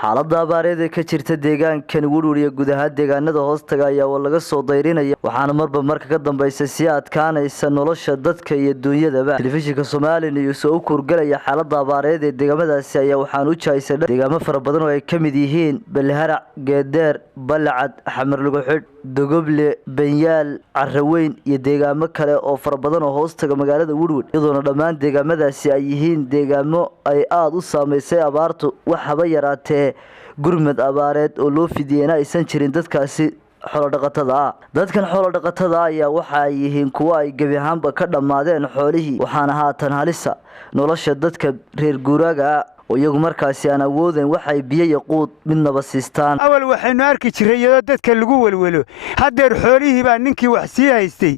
xaaladda abaareed ee ka jirta deegaankan Woodward iyo guud ahaan deegaanada hoostaga ayaa laga soo dayrinaya waxaana marba marka ka dambeysay si adkaanaysa nolosha dadka iyo dunyadaba. Telefishinka Soomaaliya News oo ku kurgalaya xaaladda abaareed ee deegaamadaasi ayaa waxaan u jahaysan deegaamo fara badan oo ay ka mid yihiin Balharac, Geedeer, Balcad, Xamar Lugu Xidh, Dogoble, Banyaal, Carraweyn iyo deegaamo kale oo fara badan oo hoostaga magaalada Woodward iyadoo dhammaan deegaamadaasi ay yihiin deegaamo ay aad u saameysay abaartu waxaba yaraatee gurmad abaareed oo loo fidiyeen aysan jirin dadkaasi xoolo dhaqatada ah. Dadkan xoolo dhaqatada ayaa waxa ay yihiin kuwa ay gabi ahaanba ka dhamaadeen xoolihii waxaana haatan halisa nolosha dadka reer guuraaga oo iyagu markaasi aan awoodeen waxay biyo iyo quud midnaba siistaan. awal waxaynu arki jiray iyadoo dadka lagu walwalo hadeer xoolihii baa ninkii wax sii haystay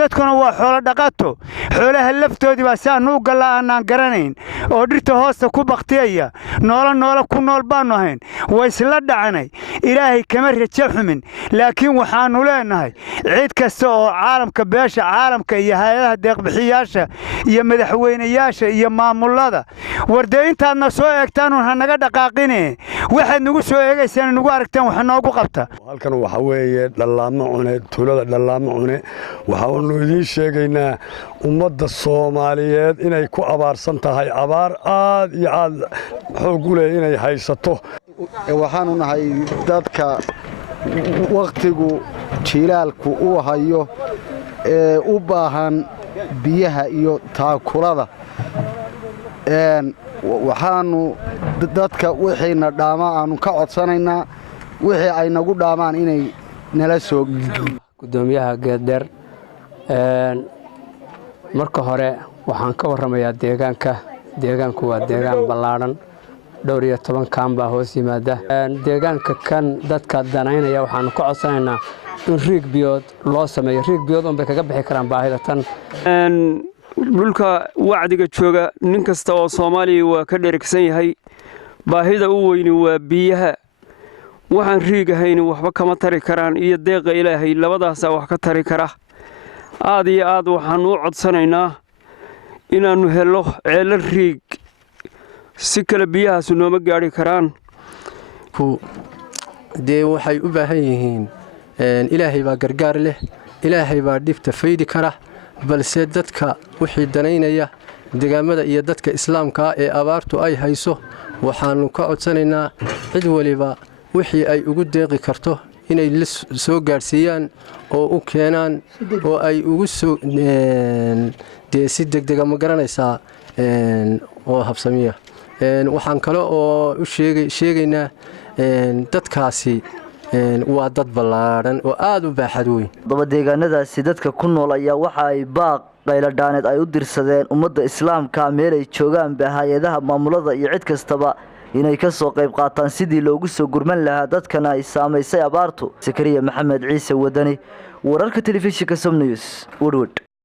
dadkuna waa xoolo dhaqato xoolaha laftoodii baa si aan u galaanaan garanayn oo dhirta hoosta ku baqtiyaya noola ku nool baanu ahayn way isla dhacanay ilaahay kama rajo xumin laakiin waxaanu leenahay cid kasta oo caalamka beesha caalamka iyo hay'adaha deeq-bixiyaasha iyo madaxweynayaasha iyo maamulada wardeynta soo eegtaan oo naga dhaqaaqine waxaad nagu soo eegaysaan nagu aragtaan wax noogu qabta. halkan waxa weeye dhalaamo cune tuulada dhalaamo cune waxaanu idin sheegaynaa ummadda Soomaaliyeed inay ku abaarsan tahay abaar aad iyo aad xoog u leh inay haysato. waxaanu nahay dadka waqtigu jilaalku u hayo ee u baahan biyaha iyo taakulada waxaanu dadka wixiina dhaama aanu ka codsanaynaa wixii ay nagu dhaamaan inay nala soo gudoomiyaha Geedeer marka hore waxaan ka warramayaa deegaanku waa deegaan ballaaran dhowr iyo 10 kaamba hoos yimaada deegaanka kan dadka danaynaya waxaanu ka codsanaynaa in riig biyood loo sameeyo riig biyood oo kaga bixi karaan baahida tan dhulka wacdiga jooga nin kasta oo Soomaaliya waa ka dheregsan yahay baahida u weyn waa biyaha waxaan riigahayn waxba kama tari karaan iyo deeqa Ilaahay labadaas wax ka tari kara aad iyo aad waxaan u codsanaynaa inaanu helo ceel riig si kala biyahaas nooma gaari karaan waxay u baahan yihiin Ilaahay baa gargaar leh Ilaahay baa dhibta faydi kara balse dadka wixii danaynaya deegaamada iyo dadka islaamka ee abaartu ay hayso waxaanu ka codsanaynaa cid waliba wixii ay ugu deeqi karto inay soo gaarsiiyaan oo u keenaan oo ay ugu soo si degdeg ma garanaysaa oo habsamiya waxaan kale oo u sheegaynaa dadkaasi waa dad ballaaran oo aad u baaxad weyn. daba deegaanadaasi dadka ku nool ayaa waxa ay baaq qayladaaneed ay u dirsadeen ummadda islaamka meel ay joogaan hay'adaha maamulada iyo cid kastaba inay ka soo qayb qaataan sidii loogu soo gurman lahaa dadkana ay saameysay abaartu. Sakariya Maxamed Ciise Wadani wararka telefishinka Som News Woodward.